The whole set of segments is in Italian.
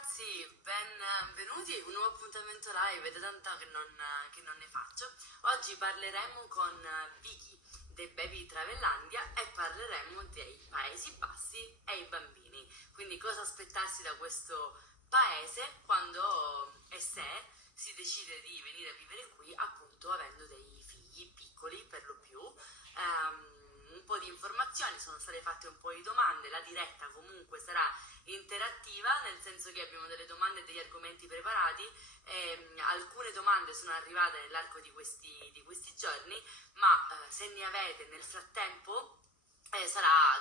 ragazzi, benvenuti a un nuovo appuntamento live, è da tanto che non ne faccio. Oggi parleremo con Vicky dei Baby Travellandia e parleremo dei Paesi Bassi e i bambini. Quindi cosa aspettarsi da questo paese quando e se si decide di venire a vivere qui, appunto avendo dei figli piccoli per lo più. Un po' di informazioni, sono state fatte un po' di domande, la diretta comunque sarà interattiva, nel senso che abbiamo delle domande e degli argomenti preparati. Alcune domande sono arrivate nell'arco di questi giorni, ma se ne avete nel frattempo sarà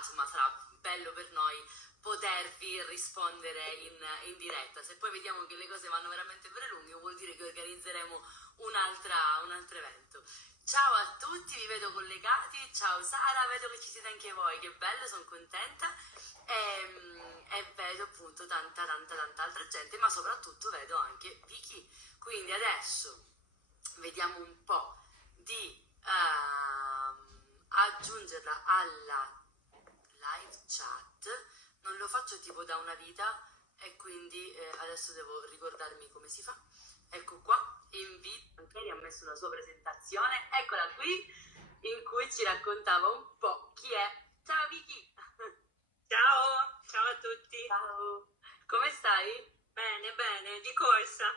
bello per noi potervi rispondere in diretta. Se poi vediamo che le cose vanno veramente per le lunghe, vuol dire che organizzeremo un altro evento. Ciao a tutti, vi vedo collegati. Ciao Sara, vedo che ci siete anche voi, che bello, sono contenta. E vedo appunto tanta altra gente, ma soprattutto vedo anche Vicky. Quindi adesso vediamo un po' di aggiungerla alla live chat. Non lo faccio tipo da una vita e quindi adesso devo ricordarmi come si fa. Ecco qua, invito, Ancheli ha messo una sua presentazione, eccola qui, in cui ci raccontava un po' chi è. Ciao Vicky! Ciao a tutti. Ciao! Come stai? Bene, di corsa.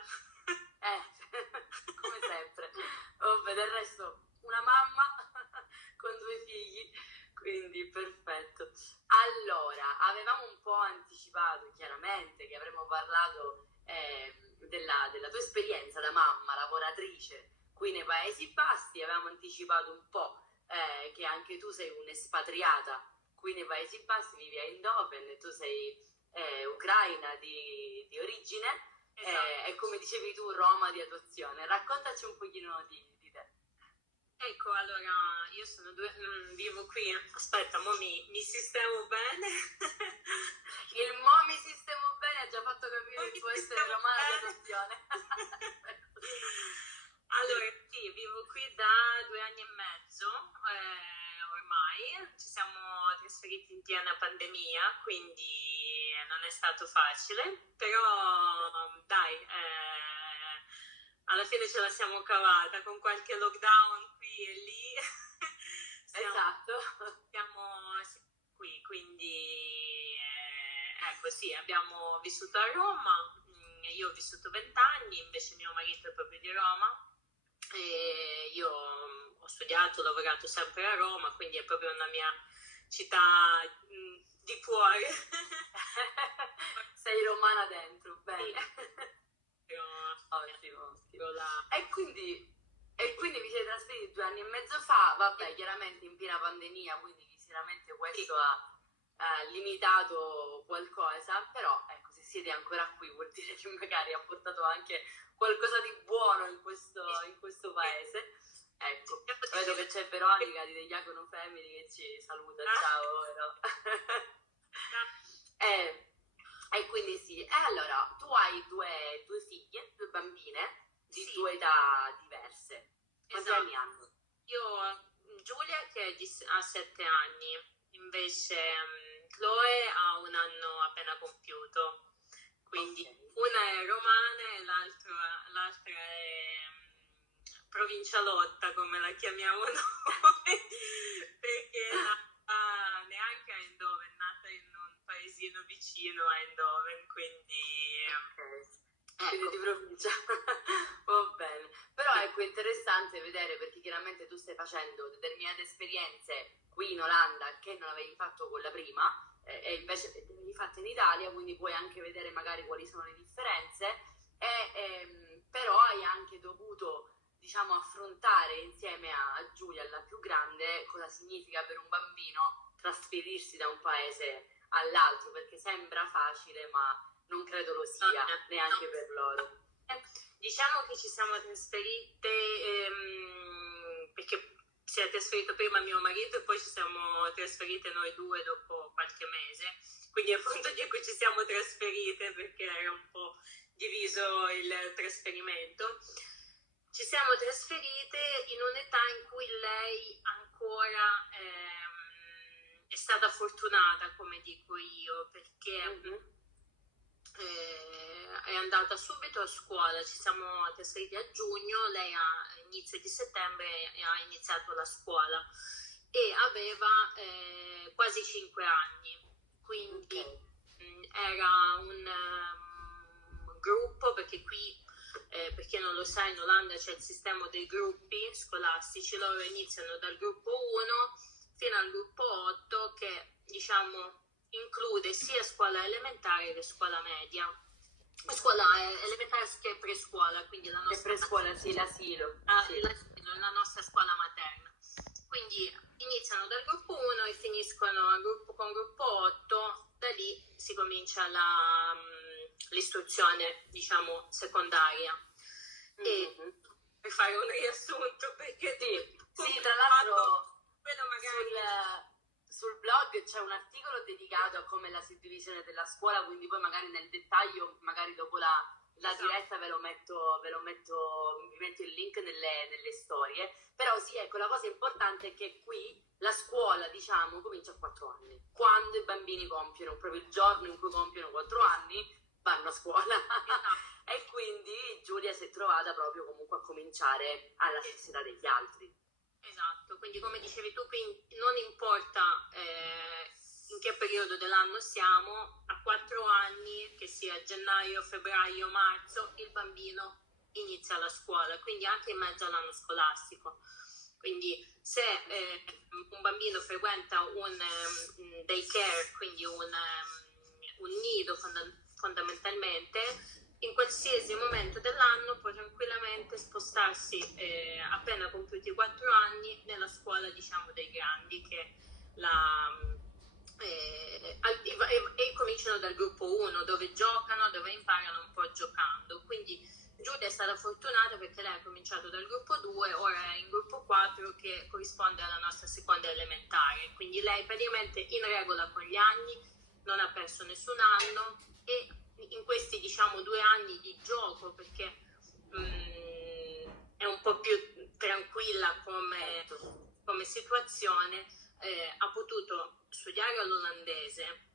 Come sempre. Vabbè, del resto, una mamma con due figli, quindi perfetto. Allora, avevamo un po' anticipato chiaramente che avremmo parlato della tua esperienza da mamma, lavoratrice qui nei Paesi Bassi, avevamo anticipato un po' che anche tu sei un'espatriata qui nei Paesi Bassi, vivi a Eindhoven e tu sei ucraina di origine. Esatto. E come dicevi tu, Roma di adozione. Raccontaci un pochino di te. Ecco, allora, io vivo qui. Aspetta, mi sistemo bene. Il mo mi sistemo bene ha già fatto capire il tuo essere romana di adozione. Allora, sì, vivo qui da 2 anni e mezzo, ormai. Ci siamo trasferiti in piena pandemia, quindi non è stato facile, però dai, alla fine ce la siamo cavata con qualche lockdown qui e lì. Esatto. Siamo qui, quindi ecco sì, abbiamo vissuto a Roma, io ho vissuto 20 anni, invece mio marito è proprio di Roma. E io ho studiato, ho lavorato sempre a Roma, quindi è proprio una mia città di cuore. Sei romana dentro, bene. Sì. Ottimo. E quindi vi siete trasferiti 2 anni e mezzo fa, vabbè, chiaramente in piena pandemia, quindi sicuramente questo ha limitato qualcosa, però ecco, se siete ancora qui vuol dire che magari ha portato anche qualcosa di buono in questo paese. Ecco, vedo che c'è Veronica di The Diacono Family che ci saluta, ciao Vero. E quindi sì, e allora tu hai due figlie, 2 bambine di 2 età diverse. Quanti Esatto. anni hanno? Io ho Giulia che ha 7 anni, invece Chloe ha 1 anno appena compiuto. Quindi una è romana e l'altra è provincialotta, come la chiamiamo noi, perché è nata neanche a Eindhoven, è nata in un paesino vicino a Eindhoven, quindi Quindi di provincia. Va bene. Però ecco, è interessante vedere, perché chiaramente tu stai facendo determinate esperienze qui in Olanda che non avevi fatto con la prima e invece le avevi fatte in Italia, quindi puoi anche vedere magari quali sono le differenze però hai anche dovuto, diciamo, affrontare insieme a Giulia, la più grande, cosa significa per un bambino trasferirsi da un paese all'altro, perché sembra facile ma non credo lo sia neanche per loro. Diciamo che ci siamo trasferite perché si è trasferito prima mio marito e poi ci siamo trasferite noi due dopo qualche mese, quindi appunto dico ci siamo trasferite perché era un po' diviso il trasferimento. Ci siamo trasferite in un'età in cui lei ancora è stata fortunata, come dico io, perché è andata subito a scuola, ci siamo trasferiti a giugno, lei a inizio di settembre ha iniziato la scuola e aveva quasi 5 anni, quindi era un gruppo, perché qui, per chi non lo sa, in Olanda c'è il sistema dei gruppi scolastici, loro iniziano dal gruppo 1 fino al gruppo 8 che diciamo include sia scuola elementare che scuola media. Scuola elementare che prescuola, quindi la nostra prescuola, sì, l'asilo. Sì. L'asilo, la nostra scuola materna. Quindi iniziano dal gruppo 1 e finiscono con gruppo 8, da lì si comincia l'istruzione, diciamo, secondaria. E per fare un riassunto, perché sì, tra l'altro magari sul blog c'è un articolo dedicato a come è la suddivisione della scuola, quindi poi magari nel dettaglio, magari dopo la diretta vi metto il link nelle storie. Però sì, ecco, la cosa importante è che qui la scuola, diciamo, comincia a 4 anni. Quando i bambini compiono, proprio il giorno in cui compiono 4 anni, vanno a scuola. E quindi Giulia si è trovata proprio comunque a cominciare alla stessa età degli altri. Esatto, quindi come dicevi tu, quindi non importa in che periodo dell'anno siamo, a 4 anni, che sia gennaio, febbraio, marzo, il bambino inizia la scuola, quindi anche in mezzo all'anno scolastico. Quindi se un bambino frequenta un daycare, quindi un nido fondamentalmente, in qualsiasi momento dell'anno può tranquillamente spostarsi appena compiuti i 4 anni nella scuola, diciamo, dei grandi, che e cominciano dal gruppo 1, dove giocano, dove imparano un po' giocando. Quindi Giulia è stata fortunata perché lei ha cominciato dal gruppo 2, ora è in gruppo 4 che corrisponde alla nostra seconda elementare. Quindi lei praticamente in regola con gli anni, non ha perso nessun anno, e in questi, diciamo, 2 anni di gioco, perché è un po' più tranquilla come situazione, ha potuto studiare all'olandese,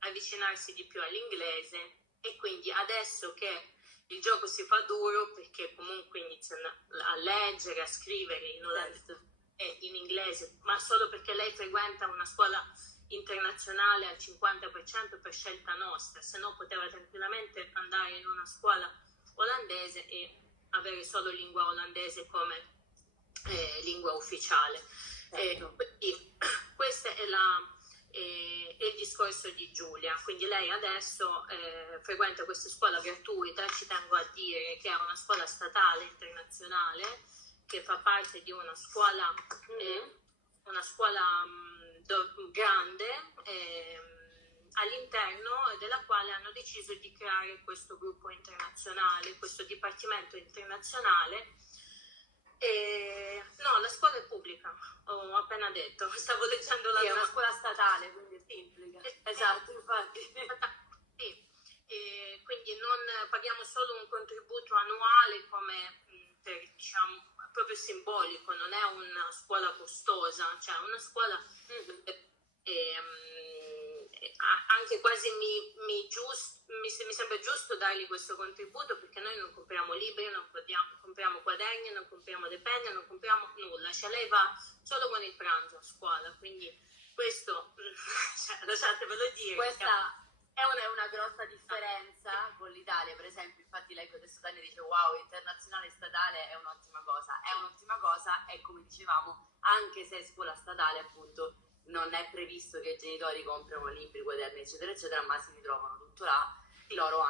avvicinarsi di più all'inglese, e quindi adesso che il gioco si fa duro, perché comunque iniziano a leggere, a scrivere in olandese e in inglese, ma solo perché lei frequenta una scuola internazionale al 50% per scelta nostra, se no poteva tranquillamente andare in una scuola olandese e avere solo lingua olandese come lingua ufficiale. Quindi questo è il discorso di Giulia. Quindi lei adesso frequenta questa scuola gratuita, ci tengo a dire che è una scuola statale internazionale che fa parte di una scuola grande, all'interno della quale hanno deciso di creare questo gruppo internazionale, questo dipartimento internazionale. No, la scuola è pubblica, ho appena detto, stavo leggendo la è una scuola statale, quindi è pubblica. Esatto, infatti. Sì. Quindi non paghiamo solo un contributo annuale come per, diciamo, proprio simbolico, non è una scuola costosa, cioè una scuola anche quasi mi sembra giusto dargli questo contributo, perché noi non compriamo libri, non compriamo quaderni, non compriamo le penne, non compriamo nulla, cioè lei va solo con il pranzo a scuola, quindi questo, cioè, lasciatevelo dire. Questa è una grossa differenza con l'Italia, per esempio. Infatti lei adesso Tania dice wow, internazionale statale è un'ottima cosa, e come dicevamo, anche se è scuola statale, appunto, non è previsto che i genitori comprano libri, quaderni, eccetera, eccetera, ma si ritrovano tutto là. Loro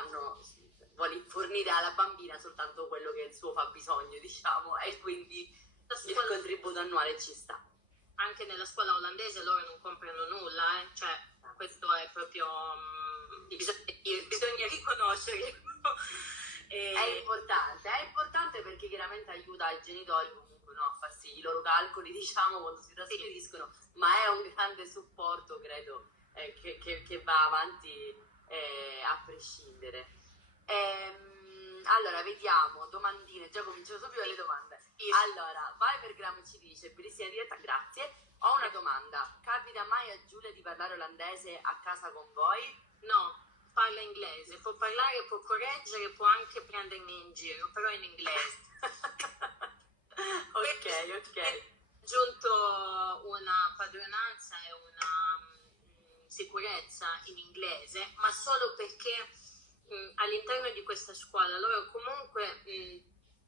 vuole fornire alla bambina soltanto quello che il suo fabbisogno, diciamo, e quindi il contributo annuale ci sta. Anche nella scuola olandese loro non comprano nulla, cioè questo è proprio bisogna riconoscerlo. È importante perché chiaramente aiuta i genitori comunque, no, a farsi i loro calcoli, diciamo, quando si trasferiscono, ma è un grande supporto, credo, che va avanti a prescindere. Allora, vediamo, domandine, già cominciamo subito le domande. Allora, Vipergram ci dice, bellissima diretta, grazie. Ho una domanda, capita mai a Giulia di parlare olandese a casa con voi? No, parla inglese, può parlare, può correggere, può anche prendermi in giro, però in inglese. Ok. Aggiunto una padronanza e una sicurezza in inglese, ma solo perché all'interno di questa scuola loro comunque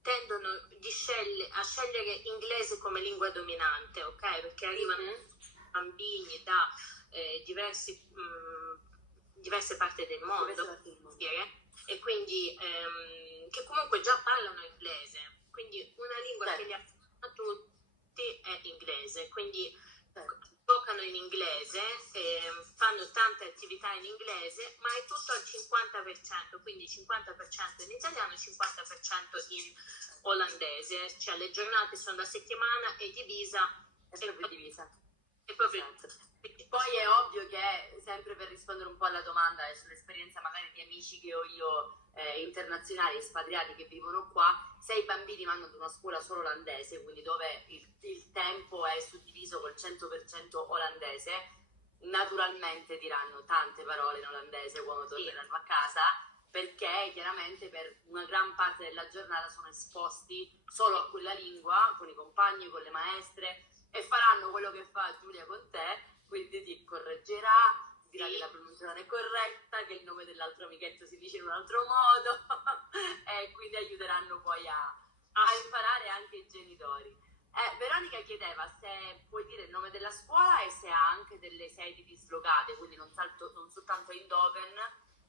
tendono a scegliere inglese come lingua dominante, ok? Perché arrivano bambini da diverse parti del mondo, e quindi che comunque già parlano inglese, quindi una lingua che li affascina tutti è inglese, quindi giocano in inglese, fanno tante attività in inglese, ma è tutto al 50%, quindi 50% in italiano e 50% in olandese, cioè le giornate sono la settimana, è divisa. È proprio Poi è ovvio che, sempre per rispondere un po' alla domanda e sull'esperienza magari di amici che ho io, internazionali, espatriati che vivono qua, se i bambini vanno ad una scuola solo olandese, quindi dove il tempo è suddiviso col 100% olandese, naturalmente diranno tante parole in olandese quando torneranno a casa, perché chiaramente per una gran parte della giornata sono esposti solo a quella lingua, con i compagni, con le maestre, e faranno quello che fa Giulia con te, quindi ti correggerà, dirà che la pronuncia non è corretta, che il nome dell'altro amichetto si dice in un altro modo e quindi aiuteranno poi a imparare anche i genitori. Veronica chiedeva se puoi dire il nome della scuola e se ha anche delle sedi dislocate, quindi non soltanto a Eindhoven,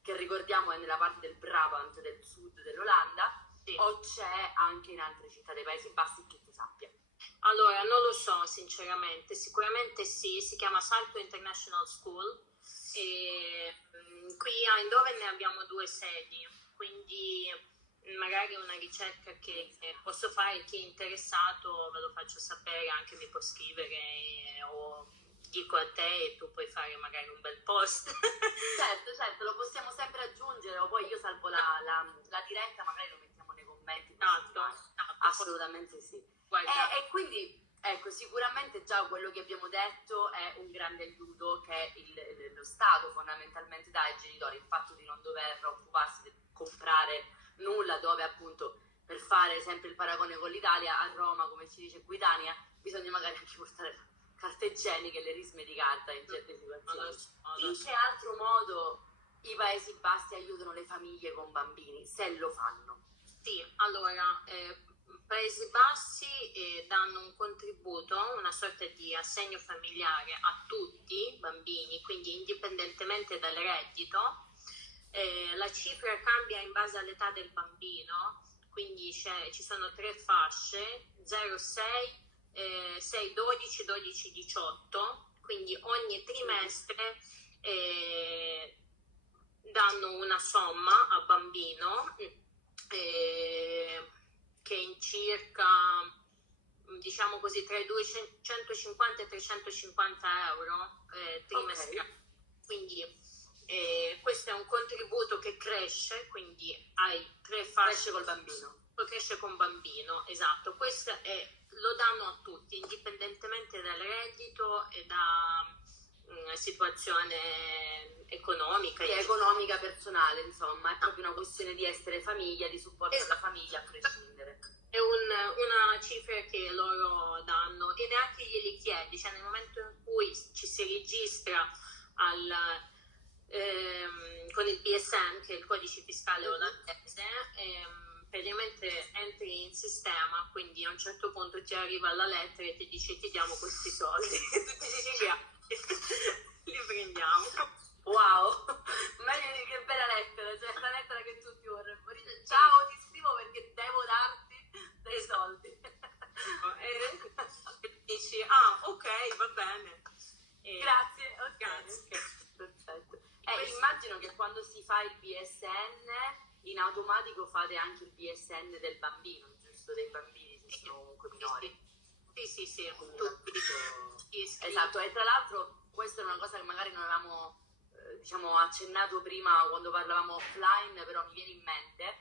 che ricordiamo è nella parte del Brabant, del sud dell'Olanda, o c'è anche in altre città dei Paesi Bassi, che tu sappia. Allora, non lo so sinceramente, sicuramente sì, si chiama Salto International School e qui a Eindhoven ne abbiamo 2 sedi, quindi magari una ricerca che posso fare, chi è interessato ve lo faccio sapere, anche mi può scrivere o dico a te e tu puoi fare magari un bel post. Certo, lo possiamo sempre aggiungere, o poi io salvo la diretta, magari lo mettiamo nei commenti. Assolutamente sì. E quindi ecco, sicuramente già quello che abbiamo detto è un grande aiuto che lo Stato fondamentalmente dà ai genitori, il fatto di non dover occuparsi di comprare nulla, dove appunto, per fare sempre il paragone con l'Italia, a Roma, come ci dice Guidania, bisogna magari anche portare carte igieniche e le risme di carta in certe situazioni. In che altro modo i Paesi Bassi aiutano le famiglie con bambini, se lo fanno? Sì, allora, Paesi Bassi danno un contributo, una sorta di assegno familiare a tutti i bambini, quindi indipendentemente dal reddito. La cifra cambia in base all'età del bambino, quindi ci sono 3 fasce, 0, 6, 6, 12, 12, 18, quindi ogni trimestre danno una somma a bambino che in circa, diciamo così, tra i 250 e 350 euro trimestrali. Quindi questo è un contributo che cresce, quindi hai 3 fasce. Cresce col bambino. Cresce con bambino, esatto. Questo lo danno a tutti, indipendentemente dal reddito e da situazione economica. Sì, economica personale, insomma, è proprio una questione di essere famiglia, di supporto alla famiglia a prescindere. È una cifra che loro danno e neanche glieli chiedi, cioè nel momento in cui ci si registra con il BSN, che è il codice fiscale olandese, praticamente entri in sistema, quindi a un certo punto ti arriva la lettera e ti dice ti diamo questi soldi, e tu ti dici li prendiamo. Wow, meglio di che bella lettera, cioè la lettera che tutti vorrebbero dire, ciao, ti scrivo perché devo darti dei soldi. E dici, ok, va bene. Grazie, ok. Grazie. Perfetto. Immagino che quando si fa il BSN, in automatico fate anche il BSN del bambino, giusto? Dei bambini, se sono comunque minori. Sì. Esatto, e tra l'altro questa è una cosa che magari non avevamo accennato prima quando parlavamo offline, però mi viene in mente,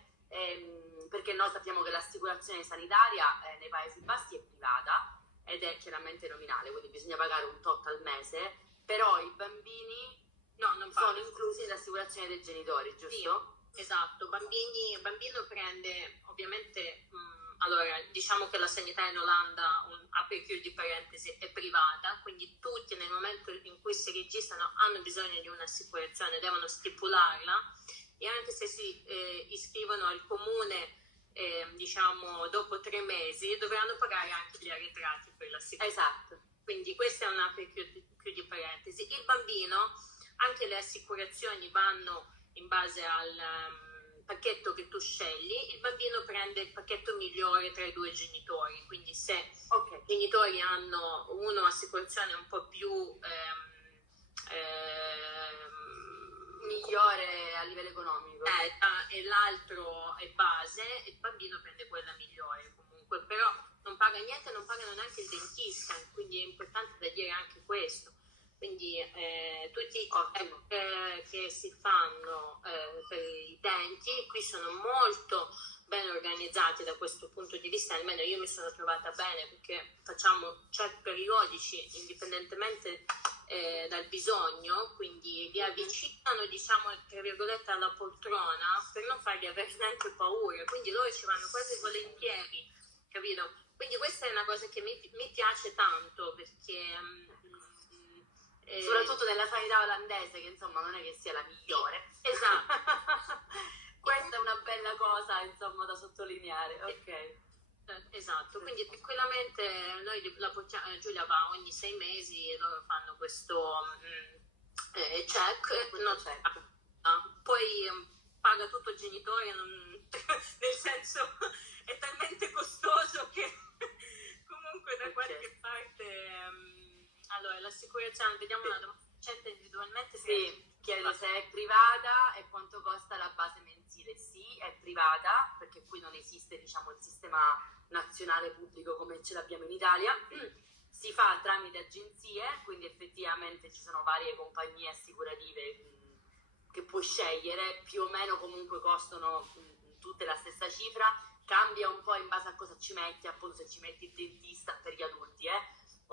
perché noi sappiamo che l'assicurazione sanitaria nei Paesi Bassi è privata ed è chiaramente nominale, quindi bisogna pagare un tot al mese, però i bambini No, non sono paga. inclusi nell'assicurazione dei genitori, giusto? Sì, esatto. Bambino prende ovviamente, allora diciamo che la sanità in Olanda, apri e chiudi parentesi, è privata, quindi tutti nel momento in cui si registrano hanno bisogno di un'assicurazione, devono stipularla, e anche se si iscrivono al comune, diciamo dopo 3 mesi, dovranno pagare anche gli arretrati per l'assicurazione. Esatto. Quindi questa è una apri e chiudi parentesi. Il bambino, anche le assicurazioni vanno in base al pacchetto che tu scegli. Il bambino prende il pacchetto migliore tra i 2 genitori, quindi se i genitori hanno un'assicurazione un po' più migliore a livello economico e l'altro è base, il bambino prende quella migliore comunque, però non paga niente, non pagano neanche il dentista, quindi è importante da dire anche questo. Quindi tutti i check che si fanno per i denti qui sono molto ben organizzati da questo punto di vista, almeno io mi sono trovata bene, perché facciamo check periodici indipendentemente dal bisogno, quindi li avvicinano, diciamo, tra virgolette, alla poltrona per non fargli avere neanche paura, quindi loro ci vanno quasi volentieri, capito? Quindi questa è una cosa che mi piace tanto, perché soprattutto nella sanità olandese, che insomma non è che sia la migliore. Esatto. Questa è una bella cosa, insomma, da sottolineare. Ok. Esatto, quindi tranquillamente noi la portiamo, Giulia va ogni 6 mesi e loro fanno questo check, poi paga tutto il genitore, nel senso è talmente costoso che comunque da qualche parte. Allora, l'assicurazione, vediamo una domanda individualmente. Sì, chiedo se è privata e quanto costa la base mensile. Sì, è privata, perché qui non esiste, diciamo, il sistema nazionale pubblico come ce l'abbiamo in Italia. Si fa tramite agenzie, quindi effettivamente ci sono varie compagnie assicurative che puoi scegliere, più o meno comunque costano tutte la stessa cifra, cambia un po' in base a cosa ci metti, appunto se ci metti il dentista per gli adulti,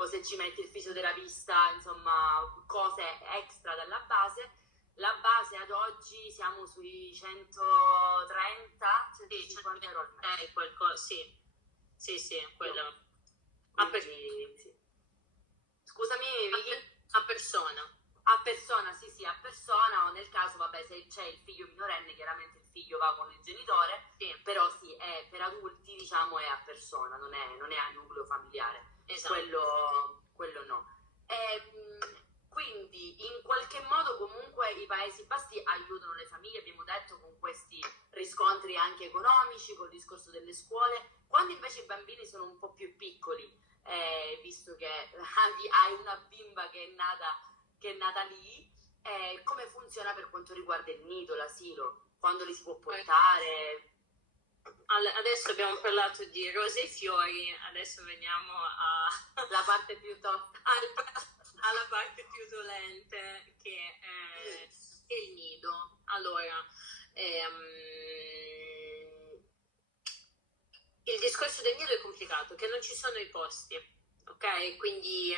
o se ci metti il fisioterapista, insomma cose extra dalla base. La base ad oggi siamo sui 130, 150 euro al mese. Qualcosa, sì, quello. Sì. Scusami, Vicky? A persona. A persona, sì, a persona, o nel caso, vabbè, se c'è il figlio minorenne, chiaramente il figlio va con il genitore, sì. Però sì, è per adulti, diciamo, è a persona, non è a nucleo familiare. Esatto. Quello no. Quindi in qualche modo comunque i Paesi Bassi aiutano le famiglie, abbiamo detto, con questi riscontri anche economici, col discorso delle scuole. Quando invece i bambini sono un po' più piccoli, visto che hai una bimba che è nata lì, come funziona per quanto riguarda il nido, l'asilo? Quando li si può portare? Adesso abbiamo parlato di rose e fiori, adesso veniamo la parte più tosta, alla parte più dolente, che è il nido. Allora, il discorso del nido è complicato, che non ci sono i posti, ok? Quindi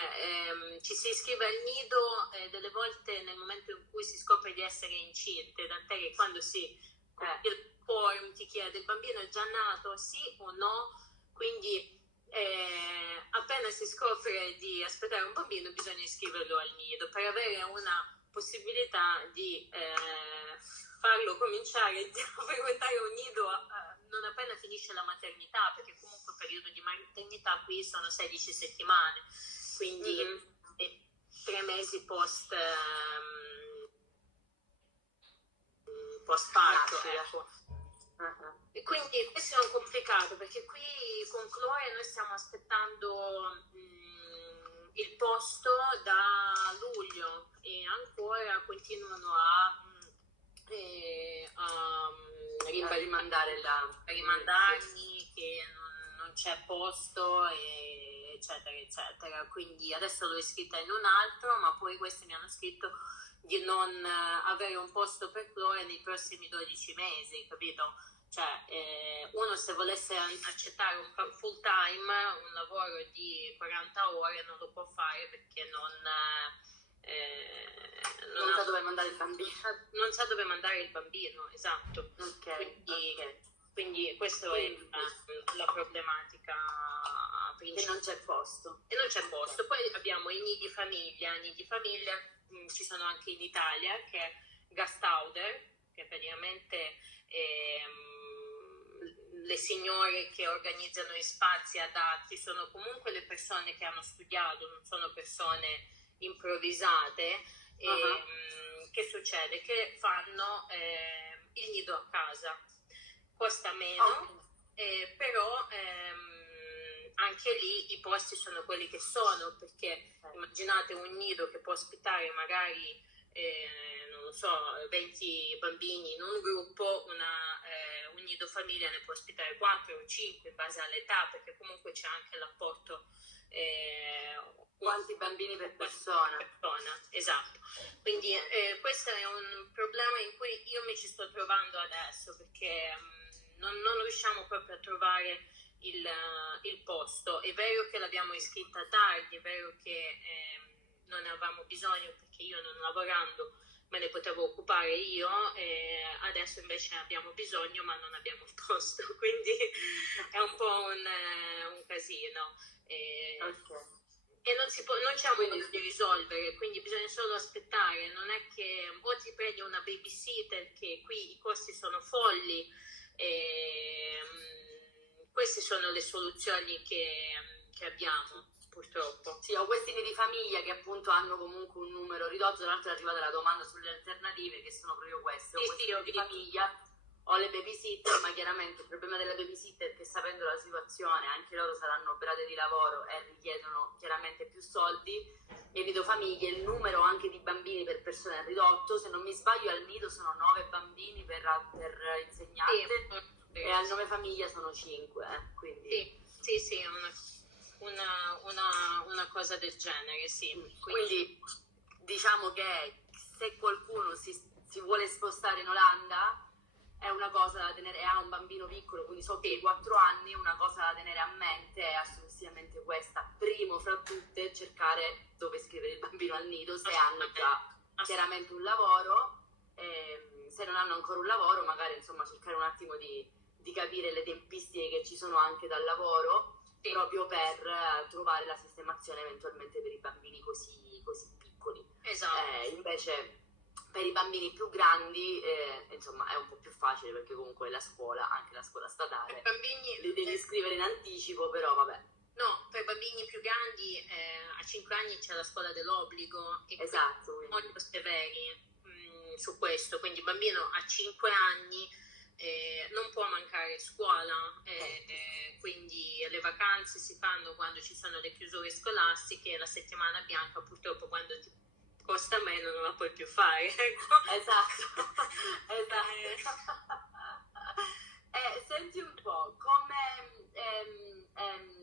ci si iscrive al nido delle volte nel momento in cui si scopre di essere incinte, tant'è che quando il form ti chiede il bambino è già nato, sì o no, quindi appena si scopre di aspettare un bambino bisogna iscriverlo al nido per avere una possibilità di farlo cominciare a frequentare un nido non appena finisce la maternità, perché comunque il periodo di maternità qui sono 16 settimane, quindi 3 mesi postparto, ecco. E quindi questo è un complicato, perché qui con Chloe noi stiamo aspettando il posto da luglio e ancora continuano a rimandarmi che non c'è posto, eccetera eccetera. Quindi adesso l'ho iscritta in un altro, ma poi questi mi hanno scritto di non avere un posto per Chloe nei prossimi 12 mesi, capito? Cioè, uno se volesse accettare un full time, un lavoro di 40 ore, non lo può fare perché Non sa dove mandare il bambino. Non sa dove mandare il bambino, esatto. Quindi questa è la problematica principale. E non c'è posto. E non c'è posto. Poi abbiamo i nidi famiglia. Ci sono anche in Italia, che è Gastauder, che praticamente le signore che organizzano gli spazi adatti sono comunque le persone che hanno studiato, non sono persone improvvisate. Che succede? Che fanno il nido a casa, costa meno, però anche lì i posti sono quelli che sono, perché immaginate un nido che può ospitare magari non lo so, 20 bambini in un gruppo, un nido famiglia ne può ospitare 4 o 5 in base all'età, perché comunque c'è anche l'apporto quanti bambini per persona. Esatto. Quindi questo è un problema in cui io mi ci sto trovando adesso, perché non riusciamo proprio a trovare il posto. È vero che l'abbiamo iscritta tardi, è vero che non ne avevamo bisogno, perché io non lavorando me ne potevo occupare io, adesso invece ne abbiamo bisogno ma non abbiamo il posto, quindi è un po' un casino. E non c'è un modo di risolvere, quindi bisogna solo aspettare. Non è che o ti prendi una babysitter, che qui i costi sono folli, queste sono le soluzioni che abbiamo, purtroppo. Sì, ho questi nidi famiglia che appunto hanno comunque un numero ridotto. Tra l'altro è arrivata la domanda sulle alternative, che sono proprio queste. Ho questi nidi famiglia, ho le babysitter, ma chiaramente il problema della babysitter è che, sapendo la situazione, anche loro saranno oberate di lavoro e richiedono chiaramente più soldi. E il nido famiglia, il numero anche di bambini per persona è ridotto. Se non mi sbaglio, al nido sono 9 bambini per insegnante, e al nome famiglia sono 5, quindi... Sì, una cosa del genere, sì. Quindi diciamo che se qualcuno si vuole spostare in Olanda, è una cosa da tenere, e ha un bambino piccolo, quindi sotto i 4 anni, una cosa da tenere a mente è assolutamente questa. Primo fra tutte, cercare dove iscrivere il bambino al nido, se hanno già chiaramente un lavoro, se non hanno ancora un lavoro, magari insomma cercare un attimo di capire le tempistiche che ci sono anche dal lavoro, proprio per trovare la sistemazione eventualmente per i bambini così piccoli. Esatto. Invece per i bambini più grandi insomma è un po' più facile, perché comunque la scuola, anche la scuola statale, li devi iscrivere in anticipo, però vabbè. No, per bambini più grandi a 5 anni c'è la scuola dell'obbligo, e esatto, molto severi su questo, quindi il bambino a 5 anni non può mancare scuola, quindi le vacanze si fanno quando ci sono le chiusure scolastiche, la settimana bianca purtroppo quando ti costa meno non la puoi più fare, ecco. Esatto. Senti un po', come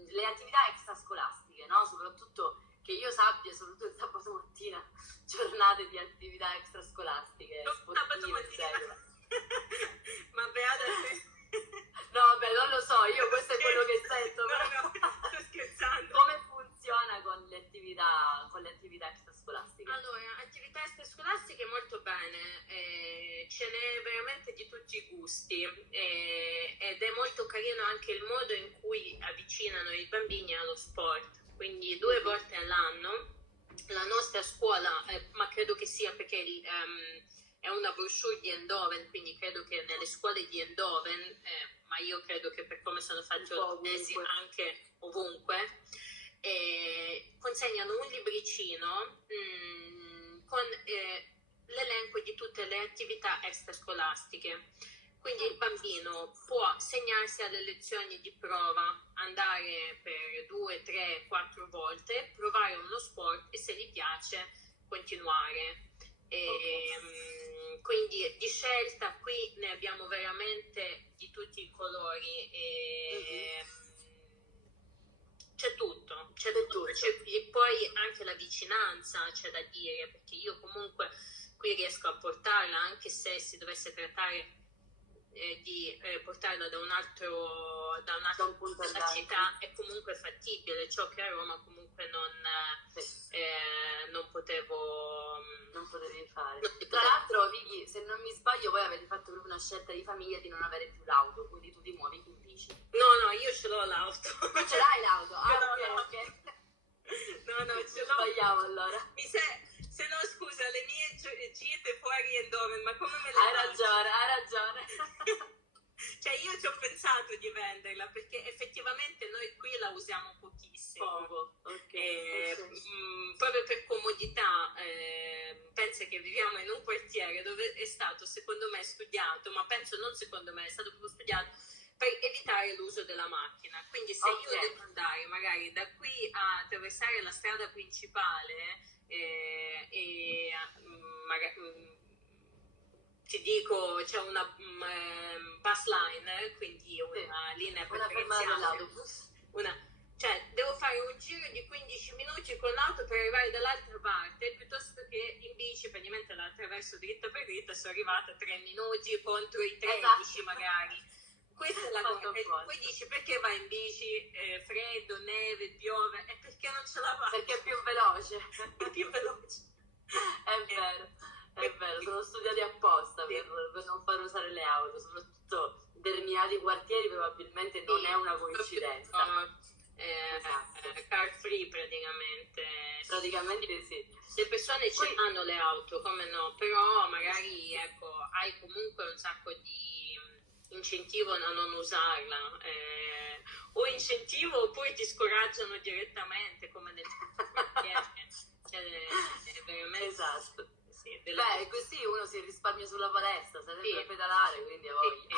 le attività extrascolastiche, no? Soprattutto, che io sappia, soprattutto il sabato mattina, giornate di attività extrascolastiche, sabato mattina. Ma beata no, vabbè, non lo so, io questo è quello che sento. No, sto scherzando. Come funziona con le attività extrascolastiche? Allora, attività extrascolastiche molto bene, ce n'è veramente di tutti i gusti, ed è molto carino anche il modo in cui avvicinano i bambini allo sport, quindi 2 volte all'anno la nostra scuola, ma credo che sia perché è una brochure di Eindhoven, quindi credo che nelle scuole di Eindhoven, ma io credo che per come sono fatti olandesi anche ovunque, consegnano un libricino con l'elenco di tutte le attività extrascolastiche. Quindi il bambino può segnarsi alle lezioni di prova, andare per 2, 3, 4 volte, provare uno sport e, se gli piace, continuare. Quindi di scelta qui ne abbiamo veramente di tutti i colori, c'è tutto. E poi anche la vicinanza c'è da dire, perché io comunque qui riesco a portarla, anche se si dovesse trattare di portarla da un'altra un punto città è comunque fattibile, ciò che a Roma comunque non potevo... Non potevi fare. Tra l'altro, Vicky, se non mi sbaglio, voi avete fatto proprio una scelta di famiglia di non avere più l'auto, quindi tu ti muovi in bici. No, io ce l'ho l'auto. Tu ce l'hai l'auto? Ok. No, ce l'ho. Sbagliavo allora. Se no, scusa, le mie gite fuori e dove, ma come me le Hai ragione. Cioè, io ci ho pensato di venderla, perché effettivamente noi qui la usiamo pochissimo. Poco, ok. Proprio per comodità, pensa che viviamo in un quartiere dove è stato, secondo me, studiato, ma penso non secondo me, è stato proprio studiato per evitare l'uso della macchina. Quindi se io devo andare magari da qui a attraversare la strada principale e magari ti dico c'è una bus line, quindi una linea preferenziale dell'autobus, cioè devo fare un giro di 15 minuti con l'auto per arrivare dall'altra parte, piuttosto che in bici praticamente la attraverso dritta per dritta, sono arrivata 3 minuti contro i 13 magari. Questa è la cosa. E poi dici perché vai in bici, freddo, neve, piove, è perché non ce la fai. Perché è più veloce. È più veloce. È vero, sono studiati apposta per non far usare le auto, soprattutto determinati quartieri probabilmente non è una coincidenza. Car free praticamente. Praticamente sì. Le persone ce l'hanno le auto, come no, però magari ecco, hai comunque un sacco di incentivo a non usarla, o incentivo oppure ti scoraggiano direttamente come nel quartiere. È veramente esatto. Sì, beh, così uno si risparmia sulla palestra, sta sempre a pedalare, quindi a voglia.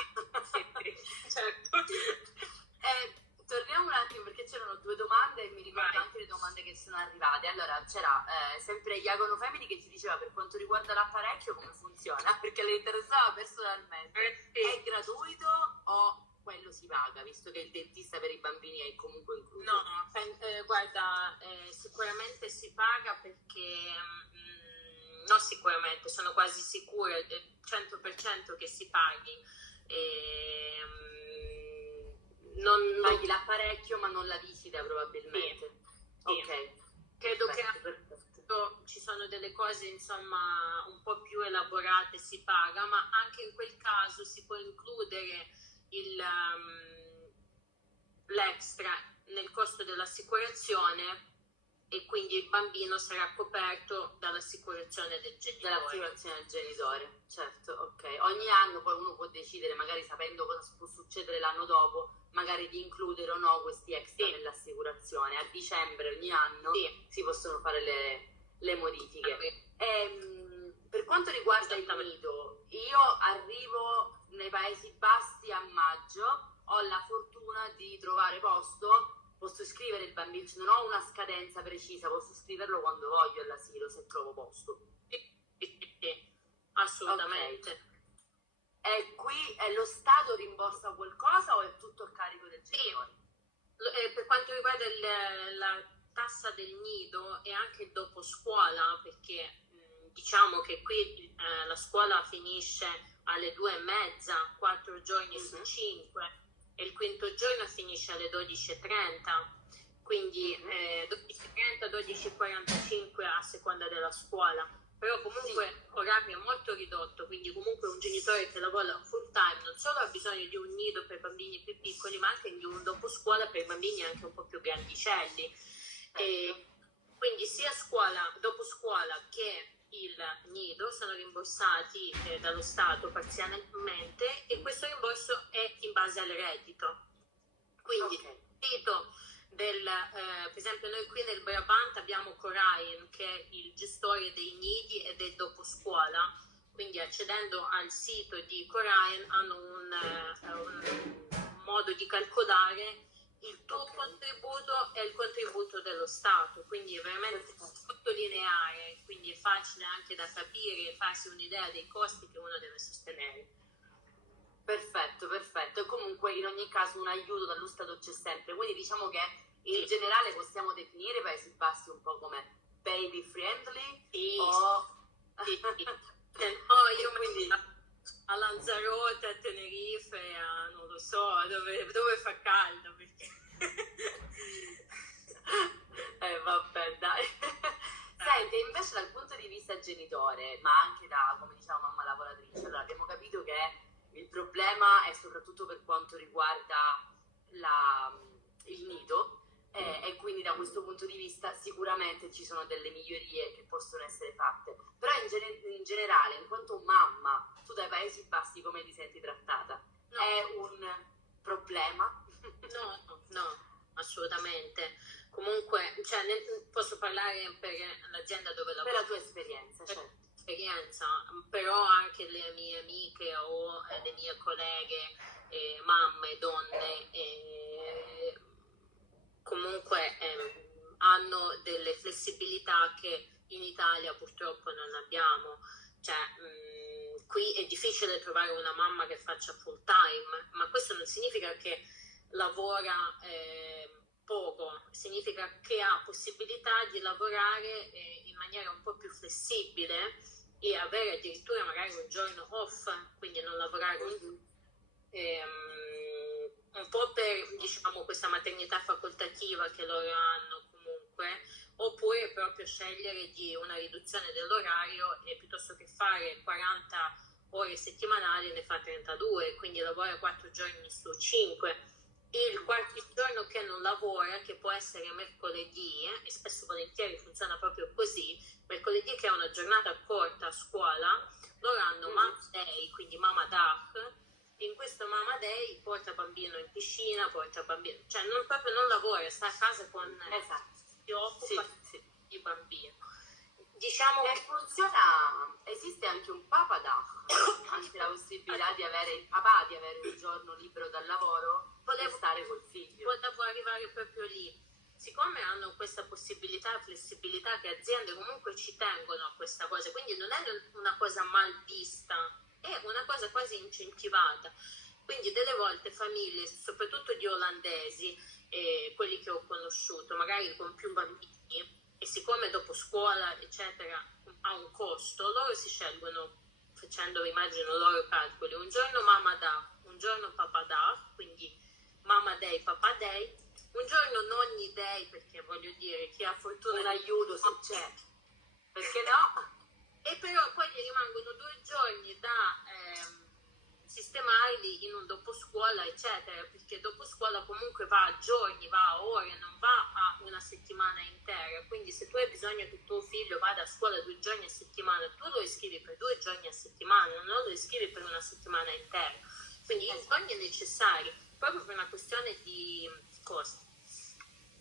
Sì, certo. Torniamo un attimo perché c'erano 2 domande e mi ricordo anche le domande che sono arrivate. Allora c'era sempre Iagono Femini che ti diceva per quanto riguarda l'apparecchio come funziona, perché le interessava personalmente. È gratuito o quello si paga, visto che il dentista per i bambini è comunque incluso? No, guarda, sicuramente si paga perché... No, sicuramente, sono quasi sicura, 100% che si paghi. Non paghi l'apparecchio ma non la visita probabilmente. Sì. Ok. Credo che ci sono delle cose insomma un po' più elaborate, si paga, ma anche in quel caso si può includere l'extra nel costo dell'assicurazione e quindi il bambino sarà coperto dall'assicurazione del genitore. Certo, ok. Ogni anno poi uno può decidere, magari sapendo cosa può succedere l'anno dopo, magari di includere o no questi extra nell'assicurazione. A dicembre ogni anno si possono fare le modifiche. Per quanto riguarda il nido, io arrivo nei Paesi Bassi a maggio, ho la fortuna di trovare posto. Posso iscrivere il bambino, non ho una scadenza precisa, posso iscriverlo quando voglio all'asilo se trovo posto. Assolutamente. Okay. E qui lo Stato rimborsa qualcosa o è tutto a carico del genitore? Per quanto riguarda la tassa del nido e anche il dopo scuola, perché diciamo che qui la scuola finisce alle 2:30, 4 giorni su 5. E il quinto giorno finisce alle 12:30, quindi 12:30, 12:45 a seconda della scuola, però comunque orario molto ridotto, quindi comunque un genitore che lavora full time non solo ha bisogno di un nido per bambini più piccoli, ma anche di un dopo scuola per bambini anche un po' più grandicelli. E quindi sia dopo scuola che il nido sono rimborsati dallo Stato parzialmente e questo rimborso è in base al reddito. Quindi il sito per esempio noi qui nel Brabant abbiamo Corain che è il gestore dei nidi e del dopo scuola, quindi accedendo al sito di Corain hanno un modo di calcolare il tuo contributo e il contributo dello Stato, quindi è veramente molto lineare, quindi è facile anche da capire e farsi un'idea dei costi che uno deve sostenere. Perfetto, e comunque in ogni caso un aiuto dallo Stato c'è sempre, quindi diciamo che in generale possiamo definire i Paesi Bassi un po' come baby friendly? Sì. O... Io quindi a Lanzarote, a Tenerife, dove fa caldo, perché... Vabbè, dai. Senti, invece dal punto di vista genitore, ma anche da, come diciamo, mamma lavoratrice, allora abbiamo capito che il problema è soprattutto per quanto riguarda il nido, e quindi da questo punto di vista sicuramente ci sono delle migliorie che possono essere fatte. Però in generale, in quanto mamma, tu dai Paesi Bassi come ti senti trattata? No. È un problema? No, assolutamente. Comunque, cioè, posso parlare per l'azienda dove lavoro. Per la tua esperienza, certo. Però anche le mie amiche o le mie colleghe, mamme, donne, comunque hanno delle flessibilità che in Italia purtroppo non abbiamo. Cioè, qui è difficile trovare una mamma che faccia full time, ma questo non significa che lavora poco, significa che ha possibilità di lavorare in maniera un po' più flessibile e avere addirittura magari un giorno off, quindi non lavorare un po' per, diciamo, questa maternità facoltativa che loro hanno comunque, oppure proprio scegliere di una riduzione dell'orario e piuttosto che fare 40 ore settimanali ne fa 32, quindi lavora 4 giorni su 5. Il quarto giorno che non lavora, che può essere mercoledì, e spesso volentieri funziona proprio così, mercoledì che è una giornata corta a scuola, loro hanno Mama Day, quindi Mama Dach. In questo Mama Day porta bambino in piscina, porta bambino, cioè proprio non lavora, sta a casa con, si occupa di bambino. Diciamo che funziona, esiste anche un Papa Dach, anche la possibilità di avere il papà, di avere un giorno libero dal lavoro, poter stare col figlio. Volevo arrivare proprio lì. Siccome hanno questa possibilità, flessibilità, che aziende comunque ci tengono a questa cosa, quindi non è una cosa mal vista, è una cosa quasi incentivata. Quindi delle volte famiglie, soprattutto di olandesi, quelli che ho conosciuto, magari con più bambini, e siccome dopo scuola eccetera ha un costo, loro si scelgono, facendo immagino loro calcoli, un giorno mamma dà, un giorno papà dà, quindi mamma day, papà day, un giorno nonni day, perché voglio dire chi ha fortuna un aiuto se c'è, perché no? E però poi gli rimangono 2 giorni da sistemarli in un dopo scuola eccetera, perché dopo scuola comunque va a giorni, va a ore, non va a una settimana intera, quindi se tu hai bisogno che tuo figlio vada a scuola 2 giorni a settimana, tu lo iscrivi per 2 giorni a settimana, non lo iscrivi per una settimana intera, quindi i giorni necessari, proprio per una questione di costi.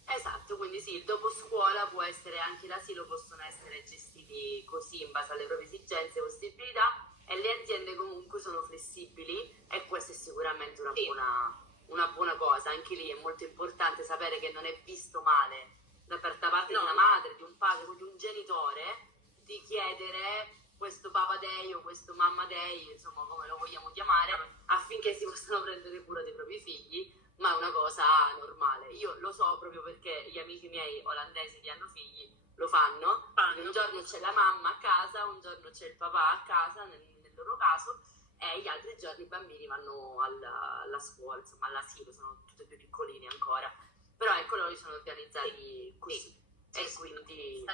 Esatto, quindi sì, il dopo scuola può essere, anche l'asilo possono essere gestiti così in base alle proprie esigenze e possibilità, e le aziende comunque sono flessibili, e questa è sicuramente una buona cosa. Anche lì è molto importante sapere che non è visto male da parte di una madre, di un padre o di un genitore di chiedere questo Papa Day o questo Mamma Day, insomma come lo vogliamo chiamare, affinché si possano prendere cura dei propri figli, ma è una cosa normale. Io lo so proprio perché gli amici miei olandesi che hanno figli lo fanno. Un giorno c'è la mamma a casa, un giorno c'è il papà a casa, nel loro caso, e gli altri giorni i bambini vanno alla scuola, insomma all'asilo, sono tutti e due piccolini ancora, però ecco loro sono organizzati così, e quindi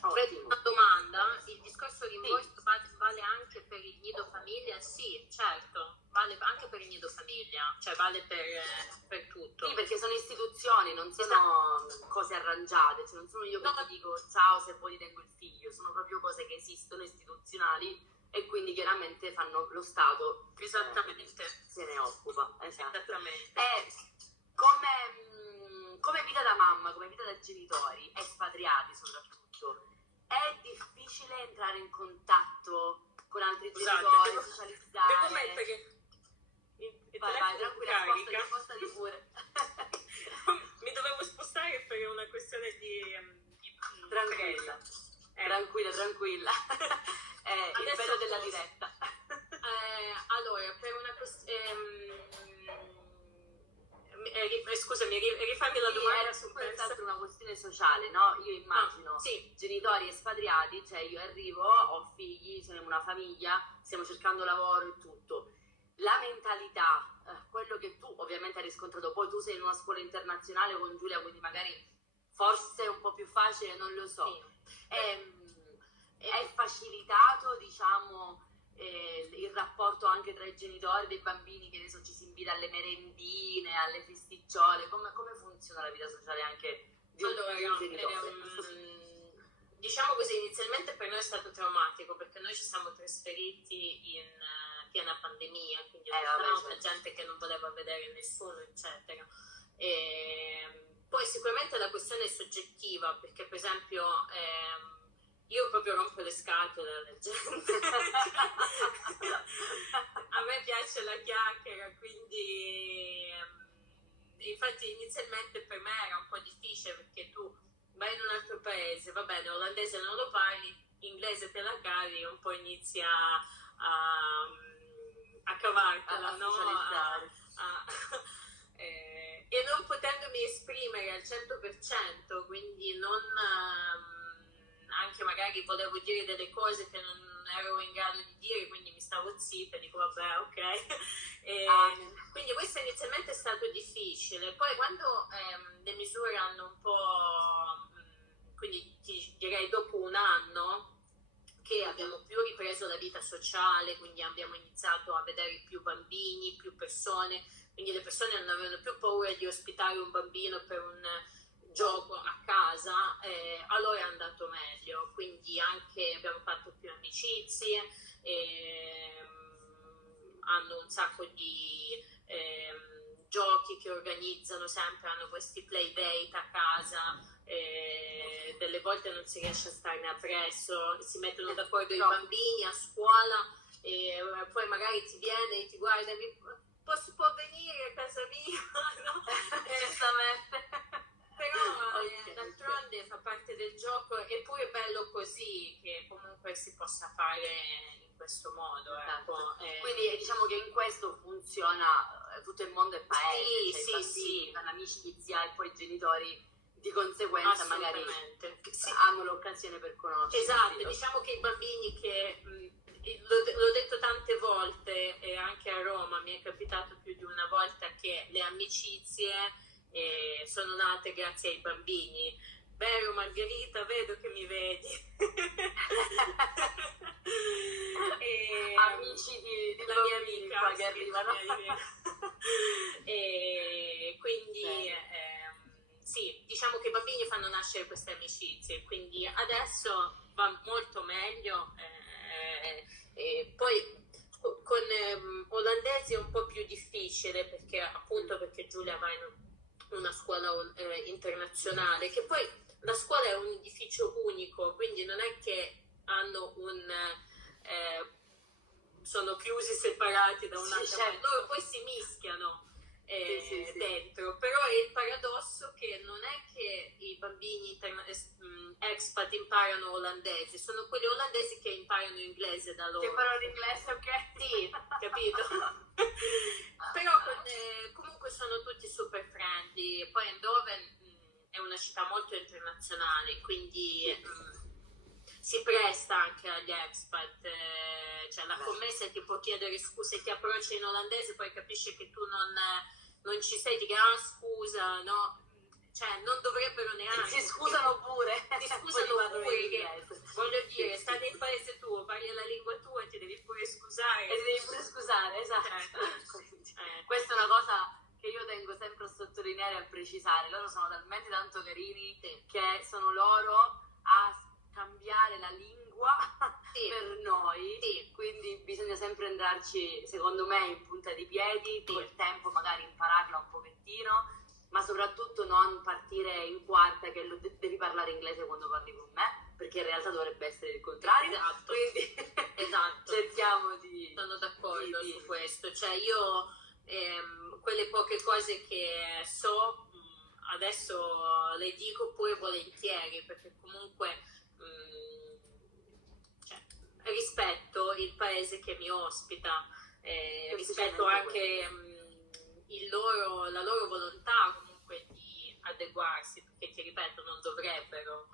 ottimo. Una domanda, il discorso rimborso vale anche per il nido famiglia? Sì, certo, vale anche per il nido famiglia, cioè vale per tutto. Sì, perché sono istituzioni, non sono cose arrangiate, cioè non sono io che ti dico ciao se vuoi ti tengo il figlio, sono proprio cose che esistono, istituzionali, e quindi chiaramente fanno lo Stato, esattamente, se ne occupa. Esatto. Esattamente. Come vita da mamma, come vita da genitori, espatriati soprattutto, è difficile entrare in contatto con altri genitori, socializzare. Com'è perché vai, tranquilla, spostati pure. Mi dovevo spostare per una questione di tranquilla. Il bello della diretta. Allora, per una questione scusami, rifammi la domanda. Era su quest'altro una questione sociale, no? Io immagino genitori espatriati, cioè io arrivo, ho figli, sono in una famiglia, stiamo cercando lavoro e tutto. La mentalità, quello che tu ovviamente riscontrato? Poi tu sei in una scuola internazionale con Giulia, quindi magari forse è un po' più facile, non lo so. È facilitato, diciamo, il rapporto anche tra i genitori dei bambini, che adesso ci si invita alle merendine, alle festicciole, come funziona la vita sociale anche di un genitore? Diciamo così, inizialmente per noi è stato traumatico perché noi ci siamo trasferiti in piena pandemia, quindi c'era gente che non voleva vedere nessuno, eccetera. Poi sicuramente la questione è soggettiva, perché per esempio io proprio rompo le scatole alla gente. A me piace la chiacchiera, quindi infatti inizialmente per me era un po' difficile, perché tu vai in un altro paese, va bene, olandese non lo parli, inglese te la cavi, un po' inizia a cavartela, no? E non potendomi esprimere al 100%, quindi non anche magari volevo dire delle cose che non ero in grado di dire, quindi mi stavo zitta e dico vabbè, ok. Quindi questo inizialmente è stato difficile. Poi quando le misure hanno un po', quindi ti direi dopo un anno che abbiamo più ripreso la vita sociale, quindi abbiamo iniziato a vedere più bambini, più persone, quindi le persone non avevano più paura di ospitare un bambino per un gioco a casa, allora è andato meglio, quindi anche abbiamo fatto più amicizie, hanno un sacco di giochi che organizzano sempre, hanno questi play date a casa, delle volte non si riesce a starne appresso, si mettono d'accordo i bambini a scuola e poi magari ti viene e ti guarda e può venire a casa mia, no? Giustamente. Però d'altronde fa parte del gioco, eppure è bello così che comunque si possa fare in questo modo. Ecco. Quindi diciamo che in questo funziona tutto il mondo è paese, sì, fanno amicizia e poi i genitori di conseguenza magari hanno l'occasione per conoscere. Esatto, diciamo che i bambini che l'ho detto tante volte, e anche a Roma mi è capitato più di una volta che le amicizie sono nate grazie ai bambini. Vero Margherita, vedo che mi vedi. Amici di la mia amica qua che arrivano. E quindi sì, diciamo che i bambini fanno nascere queste amicizie, quindi adesso va molto meglio. Poi con olandesi è un po' più difficile, perché appunto perché Giulia va in una scuola internazionale, che poi la scuola è un edificio unico, quindi non è che hanno sono chiusi separati da un'altra parte, loro poi si mischiano dentro, però è il paradosso che non è che i bambini expat imparano olandese, sono quelli olandesi che imparano inglese da loro. Che imparano l'inglese, ok? Sì, capito? Però comunque sono tutti super friendly. Poi Eindhoven è una città molto internazionale, quindi si presta anche agli expat, cioè la commessa ti può chiedere scusa, ti approccia in olandese, poi capisce che tu non ci sei, ti dice scusa, no? Cioè non dovrebbero neanche. Si scusano pure. Ti scusano pure, che, voglio dire, stai nel paese tuo, parli la lingua tua, ti devi pure scusare. E ti devi pure scusare, esatto. Questa è una cosa che io tengo sempre a sottolineare e a precisare. Loro sono talmente tanto carini che sono loro a cambiare la lingua per noi, quindi bisogna sempre andarci, secondo me, in punta di piedi, col tempo magari impararla un pochettino, ma soprattutto non partire in quarta che devi parlare inglese quando parli con me, perché in realtà dovrebbe essere il contrario. Esatto. Quindi cerchiamo di... Sono d'accordo su questo, cioè io quelle poche cose che so adesso le dico pure volentieri, perché comunque rispetto il paese che mi ospita, rispetto anche la loro volontà comunque di adeguarsi, perché ti ripeto non dovrebbero,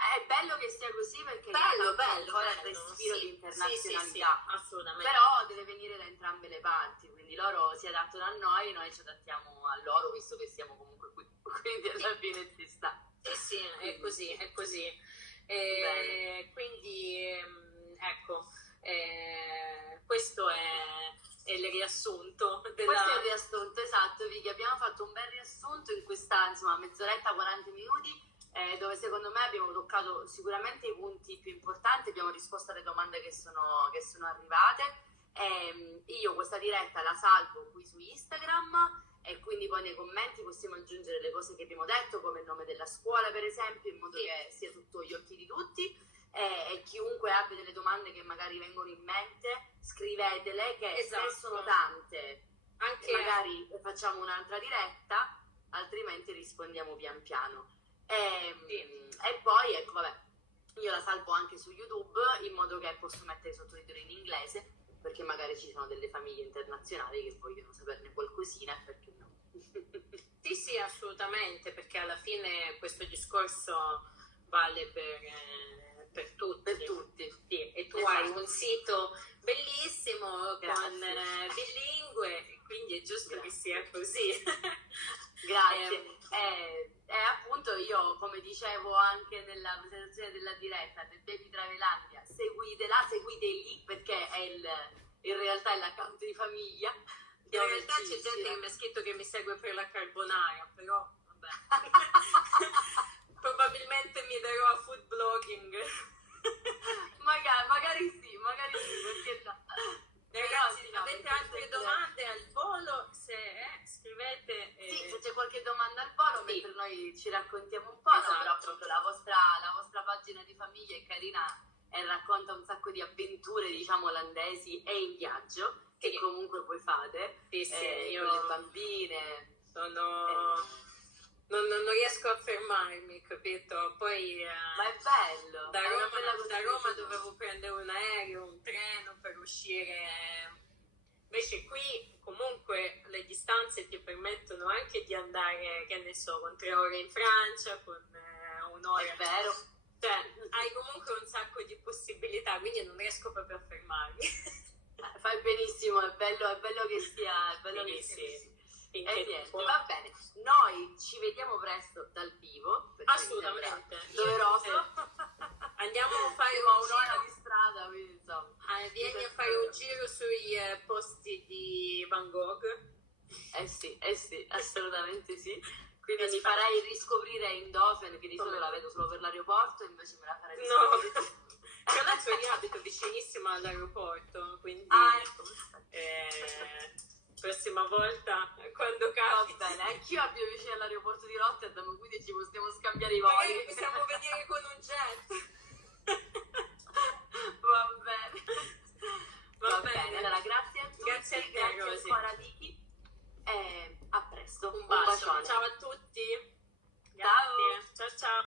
È bello che sia così perché Bello, dà bello, ancora il bello. respiro Sì, di sì, internazionalità. assolutamente. Però deve venire da entrambe le parti, quindi loro si adattano a noi, noi ci adattiamo a loro, visto che siamo comunque qui, quindi alla fine ci sta. Sì, è così, è così. Quindi, ecco, questo è il riassunto Questo è il riassunto, esatto, Vicky. Abbiamo fatto un bel riassunto in questa, insomma, mezz'oretta, 40 minuti, dove secondo me abbiamo toccato sicuramente i punti più importanti, abbiamo risposto alle domande che sono arrivate. Io questa diretta la salvo qui su Instagram e quindi poi nei commenti possiamo aggiungere le cose che abbiamo detto, come il nome della scuola per esempio, in modo che sia sotto gli occhi di tutti. E chiunque abbia delle domande che magari vengono in mente, scrivetele, che Esatto. se sono tante anche magari facciamo un'altra diretta, altrimenti rispondiamo pian piano. E poi ecco, vabbè, io la salvo anche su YouTube in modo che posso mettere i sottotitoli in inglese, perché magari ci sono delle famiglie internazionali che vogliono saperne qualcosina, perché no? Sì, assolutamente, perché alla fine questo discorso vale per tutti. Per tutti. Sì, e tu Esatto. hai un sito bellissimo, Grazie. con bilingue, quindi è giusto che sia così. Grazie. Appunto io, come dicevo anche nella presentazione della diretta del Baby Travelandia, seguitela, seguiteli, perché è in realtà è l'account di famiglia. In realtà c'è gente che mi ha scritto che mi segue per la carbonara, però vabbè. Probabilmente mi darò a food blogging. magari sì, perché no? Ragazzi, Però, sì, avete altre domande al volo? Se scrivete. Sì, se c'è qualche domanda al volo, Sì. mentre noi ci raccontiamo un po', Esatto. no, però appunto la vostra pagina di famiglia è carina e racconta un sacco di avventure, diciamo, olandesi e in viaggio, che Sì. comunque voi fate, Io con le bambine. non riesco a fermarmi, capito? Poi Ma è bello. da è una bella Roma cosa. dovevo prendere un aereo, un treno per uscire. Invece qui comunque le distanze ti permettono anche di andare, che ne so, con 3 ore in Francia, con un'ora. È vero. Cioè, hai comunque un sacco di possibilità, quindi non riesco proprio a fermarmi. Fai benissimo, è bello che sia, che sia Sì. così. Finché E niente, può. va bene. Noi ci vediamo presto dal vivo. perché Assolutamente. mi sembra doveroso. Andiamo a fare Siamo a un un'ora giro. di strada, quindi insomma. Vieni a fare un giro sui posti di Van Gogh. Sì, assolutamente sì. Quindi mi farai riscoprire Eindhoven, che di solito la vedo solo per l'aeroporto, invece me la farai No, riscoprire. tra l'altro io abito vicinissimo all'aeroporto, quindi Ecco. prossima volta quando Va capita. bene, anch'io abito vicino all'aeroporto di Rotterdam, quindi ci possiamo scambiare i Magari voli. possiamo venire con un jet. Va bene. Va bene. Allora grazie a tutti, Grazie a te, grazie Rosy. ancora Vicky e a presto. Un bacio. bacione. Ciao a tutti.